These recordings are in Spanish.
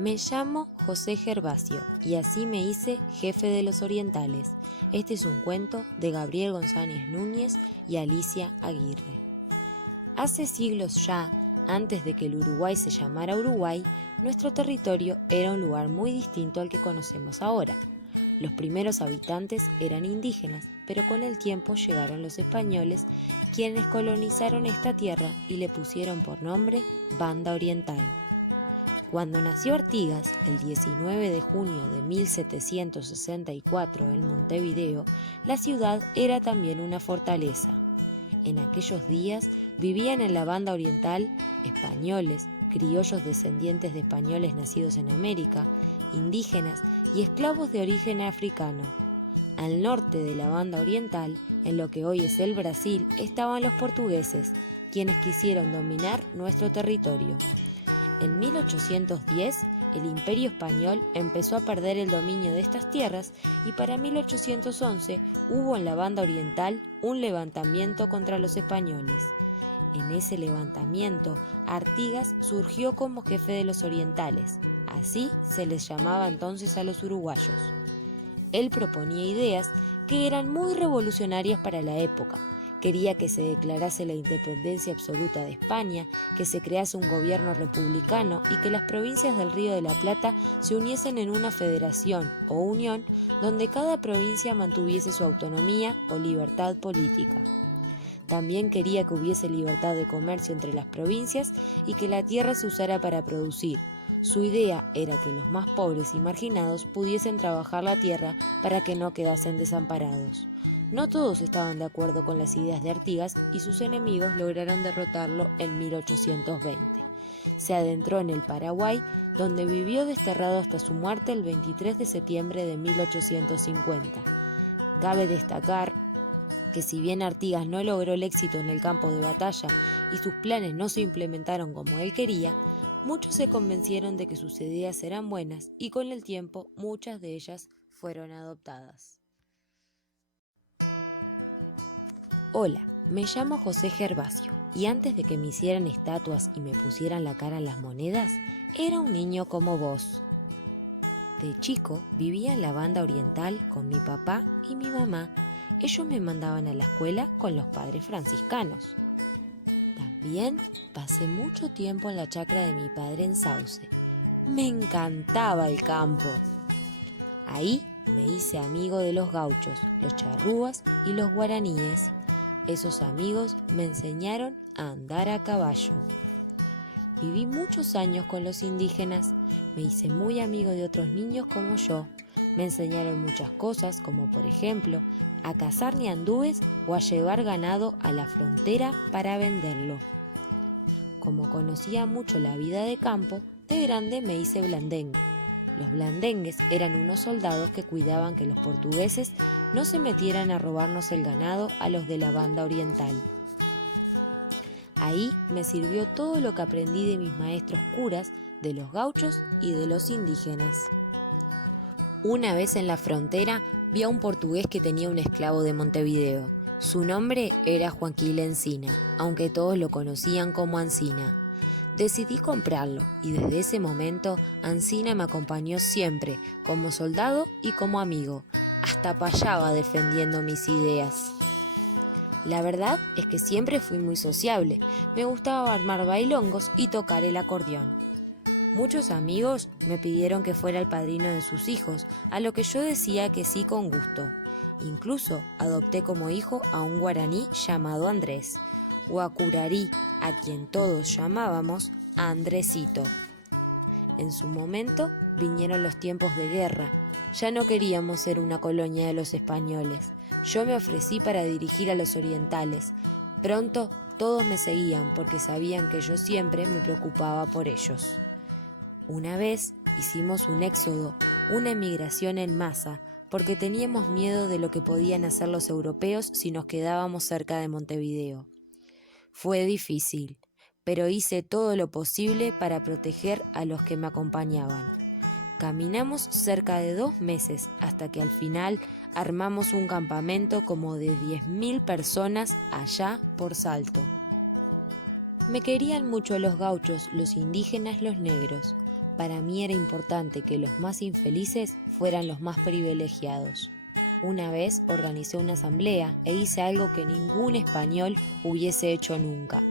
Me llamo José Gervasio y así me hice jefe de los orientales. Este es un cuento de Gabriel González Núñez y Alicia Aguirre. Hace siglos ya, antes de que el Uruguay se llamara Uruguay, nuestro territorio era un lugar muy distinto al que conocemos ahora. Los primeros habitantes eran indígenas, pero con el tiempo llegaron los españoles, quienes colonizaron esta tierra y le pusieron por nombre Banda Oriental. Cuando nació Artigas, el 19 de junio de 1764 en Montevideo, la ciudad era también una fortaleza. En aquellos días vivían en la Banda Oriental españoles, criollos descendientes de españoles nacidos en América, indígenas y esclavos de origen africano. Al norte de la Banda Oriental, en lo que hoy es el Brasil, estaban los portugueses, quienes quisieron dominar nuestro territorio. En 1810, el Imperio Español empezó a perder el dominio de estas tierras y para 1811 hubo en la Banda Oriental un levantamiento contra los españoles. En ese levantamiento, Artigas surgió como jefe de los orientales, así se les llamaba entonces a los uruguayos. Él proponía ideas que eran muy revolucionarias para la época. Quería que se declarase la independencia absoluta de España, que se crease un gobierno republicano y que las provincias del Río de la Plata se uniesen en una federación o unión donde cada provincia mantuviese su autonomía o libertad política. También quería que hubiese libertad de comercio entre las provincias y que la tierra se usara para producir. Su idea era que los más pobres y marginados pudiesen trabajar la tierra para que no quedasen desamparados. No todos estaban de acuerdo con las ideas de Artigas y sus enemigos lograron derrotarlo en 1820. Se adentró en el Paraguay, donde vivió desterrado hasta su muerte el 23 de septiembre de 1850. Cabe destacar que si bien Artigas no logró el éxito en el campo de batalla y sus planes no se implementaron como él quería, muchos se convencieron de que sus ideas eran buenas y con el tiempo muchas de ellas fueron adoptadas. Hola, me llamo José Gervasio y antes de que me hicieran estatuas y me pusieran la cara en las monedas, era un niño como vos. De chico vivía en la Banda Oriental con mi papá y mi mamá. Ellos me mandaban a la escuela con los padres franciscanos. También pasé mucho tiempo en la chacra de mi padre en Sauce. Me encantaba el campo. Ahí me hice amigo de los gauchos, los charrúas y los guaraníes. Esos amigos me enseñaron a andar a caballo. Viví muchos años con los indígenas. Me hice muy amigo de otros niños como yo. Me enseñaron muchas cosas, como por ejemplo, a cazar ñandúes o a llevar ganado a la frontera para venderlo. Como conocía mucho la vida de campo, de grande me hice blandengue. Los blandengues eran unos soldados que cuidaban que los portugueses no se metieran a robarnos el ganado a los de la Banda Oriental. Ahí me sirvió todo lo que aprendí de mis maestros curas, de los gauchos y de los indígenas. Una vez en la frontera vi a un portugués que tenía un esclavo de Montevideo. Su nombre era Joaquín Encina, aunque todos lo conocían como Ancina. Decidí comprarlo y desde ese momento Ancina me acompañó siempre, como soldado y como amigo. Hasta payaba defendiendo mis ideas. La verdad es que siempre fui muy sociable. Me gustaba armar bailongos y tocar el acordeón. Muchos amigos me pidieron que fuera el padrino de sus hijos, a lo que yo decía que sí con gusto. Incluso adopté como hijo a un guaraní llamado Andrés, o a Curarí, a quien todos llamábamos Andresito. En su momento vinieron los tiempos de guerra. Ya no queríamos ser una colonia de los españoles. Yo me ofrecí para dirigir a los orientales. Pronto todos me seguían porque sabían que yo siempre me preocupaba por ellos. Una vez hicimos un éxodo, una emigración en masa, porque teníamos miedo de lo que podían hacer los europeos si nos quedábamos cerca de Montevideo. Fue difícil, pero hice todo lo posible para proteger a los que me acompañaban. Caminamos cerca de 2 meses hasta que al final armamos un campamento como de 10.000 personas allá por Salto. Me querían mucho los gauchos, los indígenas, los negros. para mí era importante que los más infelices fueran los más privilegiados. Una vez organicé una asamblea e hice algo que ningún español hubiese hecho nunca.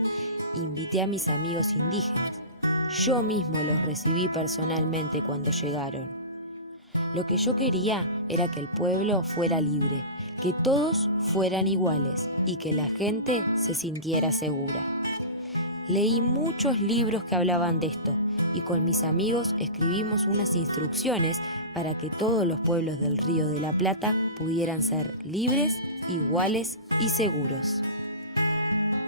Invité a mis amigos indígenas. Yo mismo los recibí personalmente cuando llegaron. Lo que yo quería era que el pueblo fuera libre, que todos fueran iguales y que la gente se sintiera segura. Leí muchos libros que hablaban de esto y con mis amigos escribimos unas instrucciones para que todos los pueblos del Río de la Plata pudieran ser libres, iguales y seguros.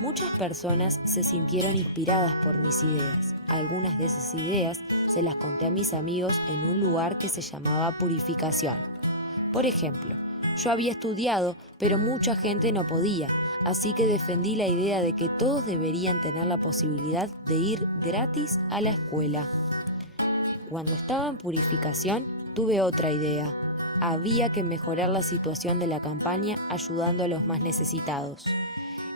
Muchas personas se sintieron inspiradas por mis ideas. Algunas de esas ideas se las conté a mis amigos en un lugar que se llamaba Purificación. Por ejemplo, yo había estudiado, pero mucha gente no podía, así que defendí la idea de que todos deberían tener la posibilidad de ir gratis a la escuela. Cuando estaba en Purificación, tuve otra idea. Había que mejorar la situación de la campaña ayudando a los más necesitados.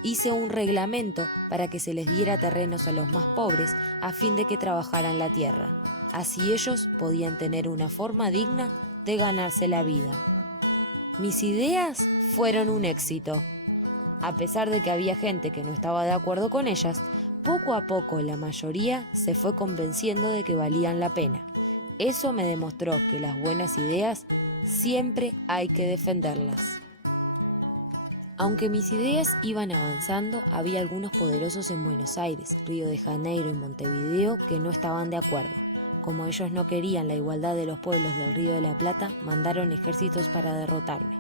Hice un reglamento para que se les diera terrenos a los más pobres a fin de que trabajaran la tierra. Así ellos podían tener una forma digna de ganarse la vida. Mis ideas fueron un éxito. A pesar de que había gente que no estaba de acuerdo con ellas, poco a poco la mayoría se fue convenciendo de que valían la pena. Eso me demostró que las buenas ideas siempre hay que defenderlas. Aunque mis ideas iban avanzando, había algunos poderosos en Buenos Aires, Río de Janeiro y Montevideo que no estaban de acuerdo. Como ellos no querían la igualdad de los pueblos del Río de la Plata, mandaron ejércitos para derrotarme.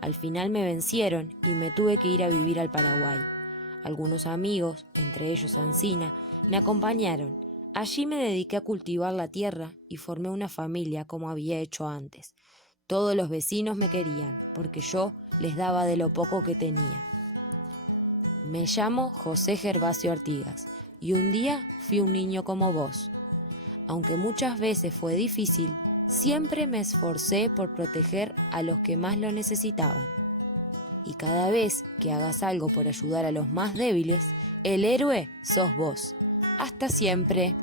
Al final me vencieron y me tuve que ir a vivir al Paraguay. Algunos amigos, entre ellos Ancina, me acompañaron. Allí me dediqué a cultivar la tierra y formé una familia como había hecho antes. Todos los vecinos me querían, porque yo les daba de lo poco que tenía. Me llamo José Gervasio Artigas y un día fui un niño como vos. Aunque muchas veces fue difícil, siempre me esforcé por proteger a los que más lo necesitaban. Y cada vez que hagas algo por ayudar a los más débiles, el héroe sos vos. Hasta siempre.